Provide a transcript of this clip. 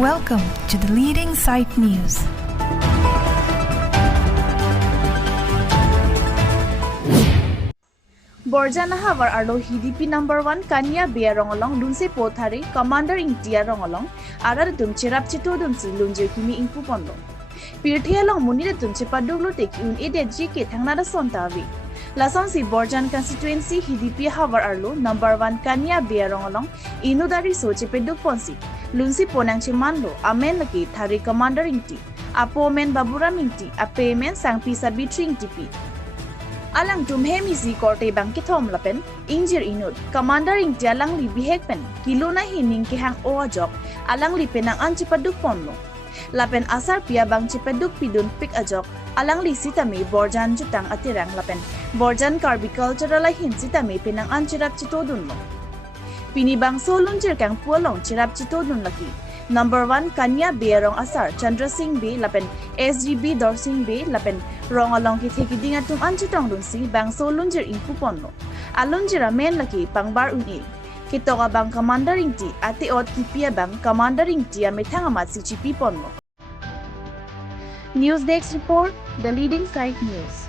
Welcome to the Leading Site News. Borjana Havar Arlo HDP number 1 Kanya Bea Rongalong Lunsepo Thare Kamandar Engti Rongalong arat atum cherap dunsi Lunjir kimi Ingpu pondo. Pirthialong munira tum chepaduglo teki un ededji ke thangnara sontavi. Lasonsi Borjan constituency HDP Havar Arlo number 1 Kanya Bea Rongalong inudari so chepeduk ponsi. Lunsepo nang chemanlo amen laki Thare Kamandar Engti apo men baburam Engti ape men sangpi sabitri Engti. Alang tumhemi si korte bangkit hom lapen injir inud Kamandar Engti alang li bihek pen kilo na hining ke hang oa jok alang li penang an cipaduk ponlo lapen asar pia bang cipaduk pidun pik ajok alang li sitami Borjan jutang atirang lapen Borjan carbicultural la hin sitami penang an cirap citodun lo pini bang so Lunjir kang pualong cirap citodun laki Number 1 Kanya Bea Rong Asar Chandra Singh Be lapen SGB Dor Singh Be lapen Rong along ki theki dinga tum anchitong dunsi bang so Lunjir Ingpu ponlo alunjir amen laki pangbar unil kitoga bang Kamandar Engti ate ot kipia bang Kamandar Engti amethang amat si chipi ponlo. News Desk Report, The Leading Site News.